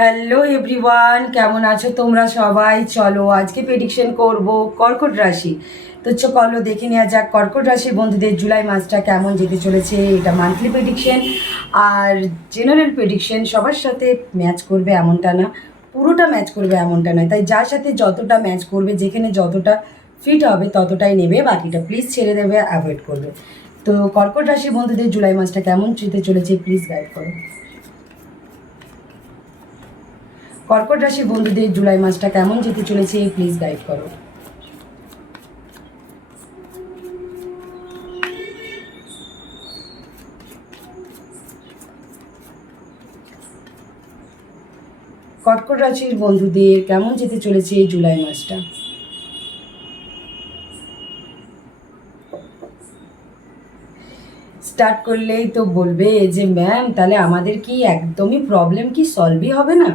Hello everyone, কেমন আছো তোমরা সবাই? চলো আজকে প্রেডিকশন করব কর্কট রাশি। তো চলো দেখে নেওয়া যাক কর্কট রাশির বন্ধুদের জুলাই মাসটা কেমন যেতে চলেছে। এটা মান্থলি প্রেডিকশন আর জেনারেল প্রেডিকশন, সবার সাথে ম্যাচ করবে এমনটা না, পুরোটা ম্যাচ করবে এমনটা নয়। তাই যার সাথে যতটা ম্যাচ করবে, যেখানে যতটা ফিট হবে ততটাই নেবে, বাকিটা প্লিজ ছেড়ে দেবে, অ্যাভয়েড করবে। তো কর্কট রাশির বন্ধুদের জুলাই মাসটা কেমন যেতে চলেছে প্লিজ গাইড করো। কর্কট রাশির বন্ধুদের জুলাই মাসটা কেমন যেতে চলেছে প্লিজ গাইড করো। কর্কট রাশির বন্ধুদের কেমন যেতে চলেছে জুলাই মাসটা। স্টার্ট করলেই তো বলবে যে ম্যাম তাহলে আমাদের কি একদমই প্রবলেম কি সলভই হবে না?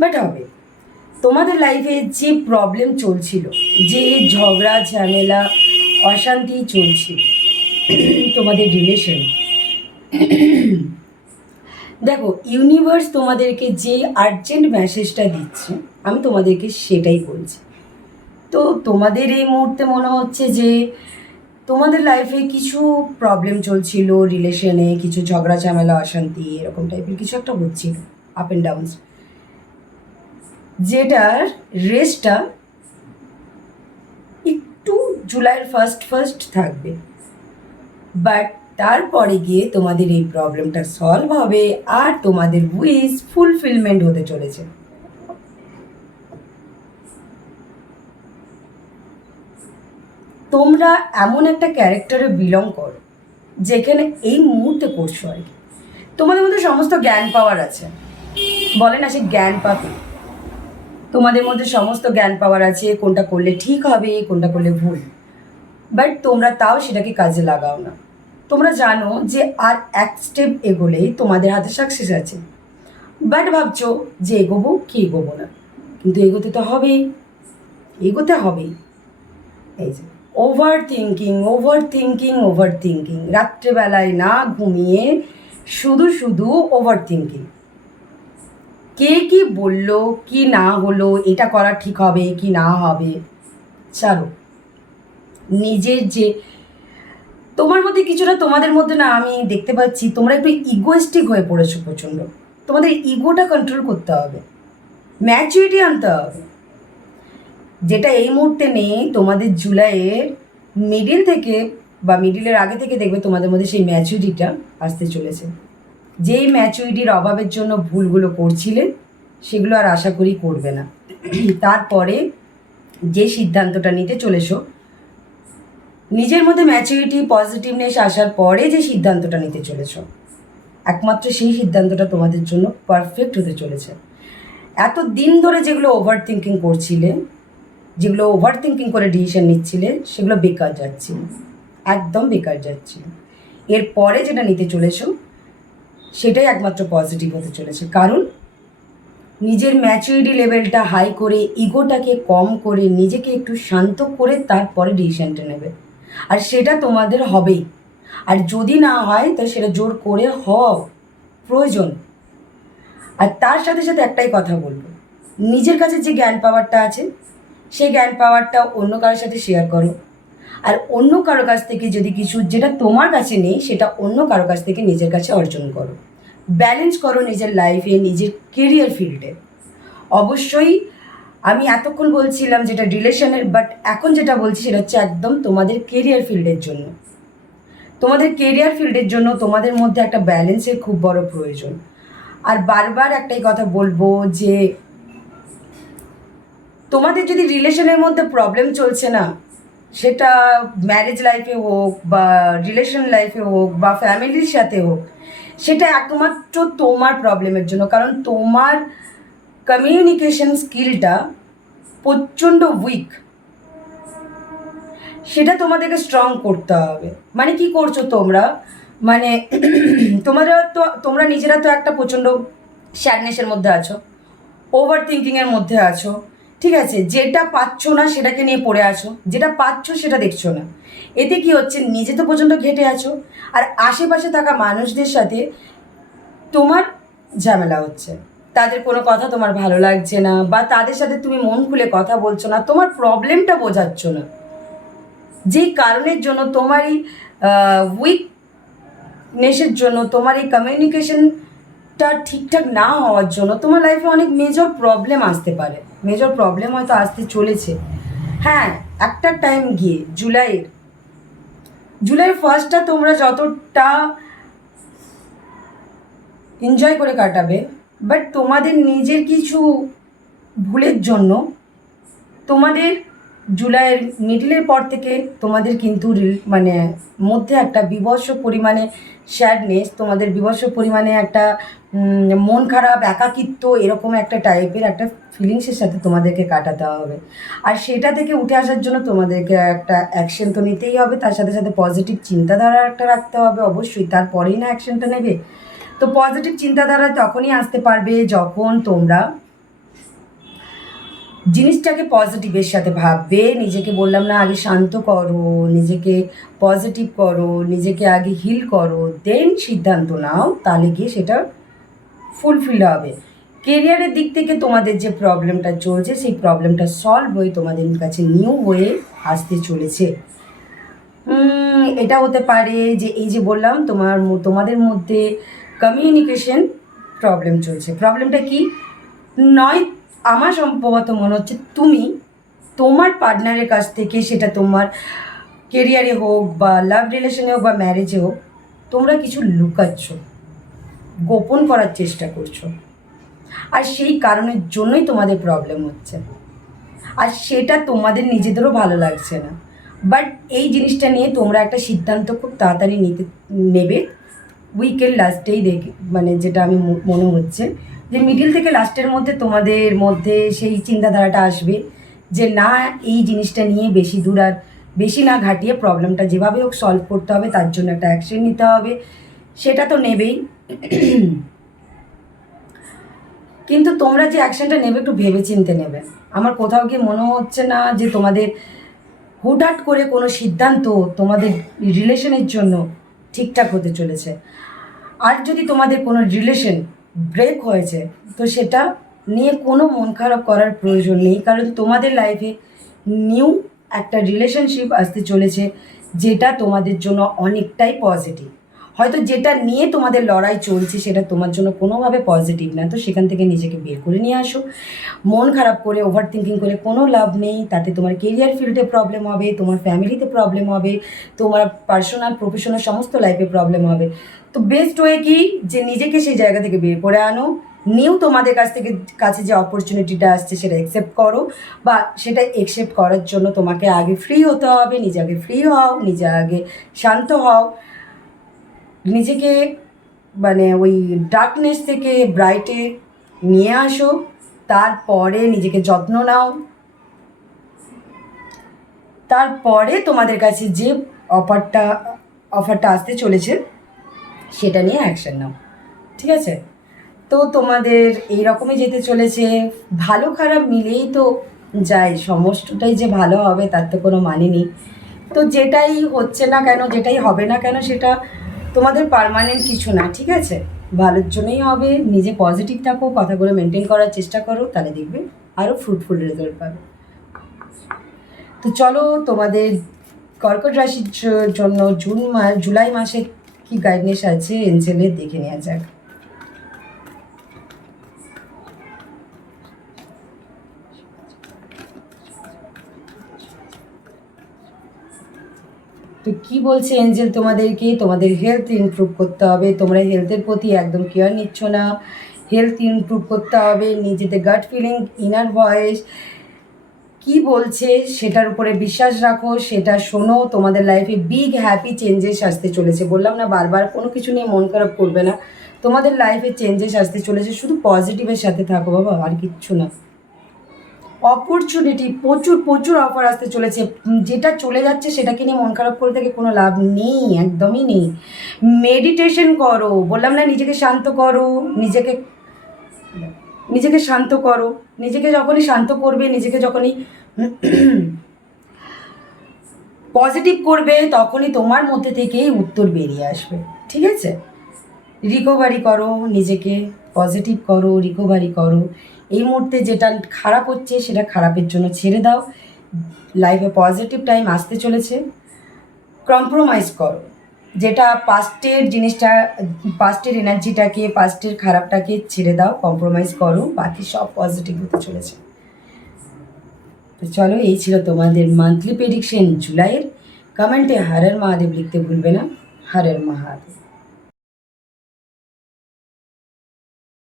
বাট হবে। তোমাদের লাইফে যে প্রবলেম চলছিল, যে ঝগড়া ঝামেলা অশান্তি চলছিল তোমাদের রিলেশন, দেখো ইউনিভার্স তোমাদেরকে যে আর্জেন্ট মেসেজটা দিচ্ছে, আমি তোমাদেরকে সেটাই বলছি। তো তোমাদের এই মুহূর্তে মনে হচ্ছে যে তোমাদের লাইফে কিছু প্রবলেম চলছিল, রিলেশনে কিছু ঝগড়া ঝামেলা অশান্তি এরকম টাইপের কিছু একটা হচ্ছিল, আপ অ্যান্ড ডাউনস, যেটার রেসটা একটু জুলাইয়ের ফার্স্ট ফার্স্ট থাকবে। বাট তারপরে গিয়ে তোমাদের এই প্রবলেমটা সলভ হবে আর তোমাদের উইশ ফুলফিলমেন্ট হতে চলেছে। তোমরা এমন একটা ক্যারেক্টারে বিলং করো যেখানে এই মুহূর্তে করছো আর কি, তোমাদের মধ্যে সমস্ত জ্ঞান পাওয়ার আছে, বলে না সে জ্ঞান পাবে। তোমাদের মধ্যে সমস্ত জ্ঞান পাওয়ার আছে, কোনটা করলে ঠিক হবে কোনটা করলে ভুল, বাট তোমরা তাও সেটাকে কাজে লাগাও না। তোমরা জানো যে আর এক স্টেপ এগোলেই তোমাদের হাতে সাকসেস আছে, বাট ভাবছো যে এগোবো কি এগোবো না, কিন্তু এগোতে তো হবেই, এগোতে হবেই। এই যে over thinking over thinking over thinking, রাত্রেবেলায় না ঘুমিয়ে শুধু শুধু ওভার থিঙ্কিং, কে কি বললো কি না হলো, এটা করা ঠিক হবে কি না হবে, ছাড়ো। নিজের যে তোমার মধ্যে কিছুটা, তোমাদের মধ্যে না আমি দেখতে পাচ্ছি তোমরা একটু ইগোয়েস্টিক হয়ে পড়েছো প্রচণ্ড। তোমাদের ইগোটা কন্ট্রোল করতে হবে, ম্যাচুরিটি আনতে হবে, যেটা এই মুহূর্তে নেই। তোমাদের জুলাইয়ের মিডিল থেকে বা মিডিলের আগে থেকে দেখবে তোমাদের মধ্যে সেই ম্যাচুরিটিটা আসতে চলেছে। যেই ম্যাচুরিটির অভাবের জন্য ভুলগুলো করছিলে সেগুলো আর আশা করি করবে না। তারপরে যে সিদ্ধান্তটা নিতে চলেছো, নিজের মধ্যে ম্যাচুরিটি পজিটিভনেস আসার পরে যে সিদ্ধান্তটা নিতে চলেছ, একমাত্র সেই সিদ্ধান্তটা তোমাদের জন্য পারফেক্ট হতে চলেছে। এত দিন ধরে যেগুলো ওভার থিঙ্কিং করছিলে, যেগুলো ওভার থিঙ্কিং করে ডিসিশন নিচ্ছিলে, সেগুলো বেকার যাচ্ছিল, একদম বেকার যাচ্ছিল। এরপরে যেটা নিতে চলেছো সেটাই একমাত্র পজিটিভ হতে চলেছে, কারণ নিজের ম্যাচুরিটি লেভেলটা হাই করে, ইগোটাকে কম করে, নিজেকে একটু শান্ত করে তারপরে ডিসিশনটা নেবে, আর সেটা তোমাদের হবেই। আর যদি না হয় তো সেটা জোর করে হওয়া প্রয়োজন। আর তার সাথে সাথে একটাই কথা বলবো, নিজের কাছে যে জ্ঞান পাওয়ারটা আছে সেই জ্ঞান পাওয়ারটা অন্য কারোর সাথে শেয়ার করো। আর অন্য কারো কাছ থেকে যদি কিছু যেটা তোমার কাছে নেই সেটা অন্য কারো কাছ থেকে নিজের কাছে অর্জন করো, ব্যালেন্স করো নিজের লাইফে, নিজের কেরিয়ার ফিল্ডে। অবশ্যই আমি এতক্ষণ বলছিলাম যেটা রিলেশনের, বাট এখন যেটা বলছি সেটা হচ্ছে একদম তোমাদের কেরিয়ার ফিল্ডের জন্য। তোমাদের কেরিয়ার ফিল্ডের জন্য তোমাদের মধ্যে একটা ব্যালেন্সের খুব বড় প্রয়োজন। আর বারবার একটাই কথা বলবো যে তোমাদের যদি রিলেশনের মধ্যে প্রবলেম চলছে না, সেটা ম্যারেজ লাইফে হোক বা রিলেশন লাইফে হোক বা ফ্যামিলির সাথে হোক, সেটা একমাত্র তোমার প্রবলেমের জন্য, কারণ তোমার কমিউনিকেশন স্কিলটা প্রচণ্ড উইক। সেটা তোমাদেরকে স্ট্রং করতে হবে। মানে কি করছো তোমরা, মানে তোমরা নিজেরা তো একটা প্রচণ্ড স্যাডনেসের মধ্যে আছো, ওভার থিঙ্কিংয়ের মধ্যে আছো, ঠিক আছে, যেটা পাচ্ছ না সেটাকে নিয়ে পড়ে আছো, যেটা পাচ্ছ সেটা দেখছো না। এতে কি হচ্ছে, নিজে তো প্রচণ্ড ঘেটে আছো, আর আশেপাশে থাকা মানুষদের সাথে তোমার ঝামেলা হচ্ছে। তাদের কোনো কথা তোমার ভালো লাগছে না, বা তাদের সাথে তুমি মন খুলে কথা বলছো না, তোমার প্রবলেমটা বোঝাচ্ছ না, যেই কারণের জন্য তোমার এই উইকনেসের জন্য, তোমার এই কমিউনিকেশনটা ঠিকঠাক না হওয়ার জন্য তোমার লাইফে অনেক মেজর প্রবলেম আসতে পারে, মেজর প্রবলেম হয়তো আসতে চলেছে। হ্যাঁ, একটা টাইম গিয়ে জুলাইয়ের ফার্স্টটা তোমরা যতটা এনজয় করে কাটাবে, বাট তোমাদের নিজের কিছু ভুলের জন্য তোমাদের জুলাইয়ের মিডিলের পর থেকে তোমাদের কিন্তু মানে মধ্যে একটা বিভৎস পরিমাণে স্যাডনেস, তোমাদের বিভৎস পরিমাণে একটা মন খারাপ, একাকিত্ব, এরকম একটা টাইপের একটা ফিলিংসের সাথে তোমাদেরকে কাটাতে হবে। আর সেটা থেকে উঠে আসার জন্য তোমাদেরকে একটা অ্যাকশন তো নিতেই হবে, তার সাথে সাথে পজিটিভ চিন্তাধারা একটা রাখতে হবে অবশ্যই, তারপরেই না অ্যাকশনটা নেবে। তো পজিটিভ চিন্তাধারা তখনই আসতে পারবে যখন তোমরা জিনিসটাকে পজিটিভের সাথে ভাববে। নিজেকে বললাম না, আগে শান্ত করো, নিজেকে পজিটিভ করো, নিজেকে আগে হিল করো, দেন সিদ্ধান্ত নাও, তাহলে গিয়ে সেটা ফুলফিল হবে। কেরিয়ারের দিক থেকে তোমাদের যে প্রবলেমটা চলছে, সেই প্রবলেমটা সলভ হয়ে তোমাদের কাছে নিউ হয়ে আসতে চলেছে। এটা হতে পারে যে এই যে বললাম তোমাদের মধ্যে কমিউনিকেশন প্রবলেম চলছে। প্রবলেমটা কি নয়, আমার সম্ভবত মনে হচ্ছে তুমি তোমার পার্টনারের কাছ থেকে, সেটা তোমার কেরিয়ারে হোক বা লাভ রিলেশনে হোক বা ম্যারেজে হোক, তোমরা কিছু লুকাচ্ছ, গোপন করার চেষ্টা করছো, আর সেই কারণের জন্যই তোমাদের প্রবলেম হচ্ছে, আর সেটা তোমাদের নিজেদেরও ভালো লাগছে না। বাট এই জিনিসটা নিয়ে তোমরা একটা সিদ্ধান্ত খুব তাড়াতাড়ি নেবে উইকের লাস্টেই, মানে যেটা আমি মনে হচ্ছে যে মিডিল থেকে লাস্টের মধ্যে তোমাদের মধ্যে সেই চিন্তাধারাটা আসবে যে না, এই জিনিসটা নিয়ে বেশি দূর আর বেশি না ঘাটিয়ে প্রবলেমটা যেভাবে হোক সলভ করতে হবে, তার জন্য একটা অ্যাকশন নিতে হবে। সেটা তো নেবেই, কিন্তু তোমরা যে অ্যাকশনটা নেবে একটু ভেবেচিন্তে নেবে। আমার কোথাও গিয়ে মনে হচ্ছে না যে তোমাদের হুটহাট করে কোনো সিদ্ধান্ত তোমাদের রিলেশনের জন্য ঠিকঠাক হতে চলেছে। আর যদি তোমাদের কোনো রিলেশন ব্রেক হয়েছে, তো সেটা নিয়ে কোনো মন খারাপ করার প্রয়োজন নেই, কারণ তোমাদের লাইফে নিউ একটা রিলেশনশিপ আসতে চলেছে, যেটা তোমাদের জন্য অনেকটাই পজিটিভ। হয়তো যেটা নিয়ে তোমাদের লড়াই চলছে সেটা তোমার জন্য কোনোভাবে পজিটিভ না, তো সেখান থেকে নিজেকে বের করে নিয়ে আসো। মন খারাপ করে ওভার থিঙ্কিং করে কোনো লাভ নেই, তাতে তোমার কেরিয়ার ফিল্ডে প্রবলেম হবে, তোমার ফ্যামিলিতে প্রবলেম হবে, তোমার পার্সোনাল প্রফেশনাল সমস্ত লাইফে প্রবলেম হবে। তো বেস্ট ওয়ে কি, যে নিজেকে সেই জায়গা থেকে বের করে আনো, নিউ তোমাদের কাছে যে অপরচুনিটিটা আসছে সেটা অ্যাকসেপ্ট করো, বা সেটা অ্যাকসেপ্ট করার জন্য তোমাকে আগে ফ্রি হতে হবে। নিজে আগে ফ্রি হও, নিজে আগে শান্ত হও, নিজেকে মানে ওই ডার্কনেস থেকে ব্রাইটে নিয়ে আসো, তারপরে নিজেকে যত্ন নাও, তারপরে তোমাদের কাছে যে অফারটা আসতে চলেছে সেটা নিয়ে অ্যাকশন নাও, ঠিক আছে? তো তোমাদের এই রকমই যেতে চলেছে, ভালো খারাপ মিলেই তো যায়, সমস্তটাই যে ভালো হবে তার তো কোনো মানে নেই। তো যেটাই হচ্ছে না কেন, যেটাই হবে না কেন, সেটা তোমাদের পার্মানেন্ট কিছু না, ঠিক আছে? ভালোর জন্যই হবে। নিজে পজিটিভ থাকো, কথাগুলো মেনটেন করার চেষ্টা করো, তাহলে দেখবে আরও ফ্রুটফুল রেজাল্ট পাবে। তো চলো, তোমাদের কর্কট রাশির জন্য জুলাই মাসে কি গাইডনেস আছে এঞ্জেলের দেখে নেওয়া যাক। তো কি বলছে এঞ্জেল তোমাদেরকে? তোমাদের হেলথ ইমপ্রুভ করতে হবে, তোমরা হেলথের প্রতি একদম কেয়ার নিচ্ছ না। হেলথ ইমপ্রুভ করতে হবে, নিজেদের গাট ফিলিং, ইনার ভয়েস কি বলছে সেটার উপরে বিশ্বাস রাখো, সেটা শোনো। তোমাদের লাইফে বিগ হ্যাপি চেঞ্জেস আসতে চলেছে। বললাম না, বারবার কোনো কিছু নিয়ে মন খারাপ করবে না, তোমাদের লাইফে চেঞ্জেস আসতে চলেছে, শুধু পজিটিভের সাথে থাকো বাবা, আর কিচ্ছু না। অপরচুনিটি প্রচুর প্রচুর অফার আসতে চলেছে, যেটা চলে যাচ্ছে সেটাকে নিয়ে মন খারাপ করে থেকে কোনো লাভ নেই, একদমই নেই। মেডিটেশন করো, বললাম না, নিজেকে শান্ত করো, নিজেকে শান্ত করো। নিজেকে যখনই শান্ত করবে, নিজেকে যখনই পজিটিভ করবে, তখনই তোমার মধ্যে থেকেই উত্তর বেরিয়ে আসবে, ঠিক আছে? রিকভারি করো নিজেকে, পজিটিভ করো, রিকভারি করো। এই মুহূর্তে যেটা খারাপ হচ্ছে সেটা খারাপের জন্য ছেড়ে দাও। লাইফে পজিটিভ টাইম আসতে চলেছে। কম্প্রোমাইজ করো, যেটা পাস্টের জিনিসটা, পাস্টের এনার্জিটাকে, পাস্টের খারাপটাকে ছেড়ে দাও, কম্প্রোমাইজ করো, বাকি সব পজিটিভ হতে চলেছে। তো চলো, এই ছিল তোমাদের মান্থলি প্রেডিকশন জুলাইয়ের। কমেন্টে হর হর মহাদেব লিখতে ভুলবে না। হর হর মহাদেব।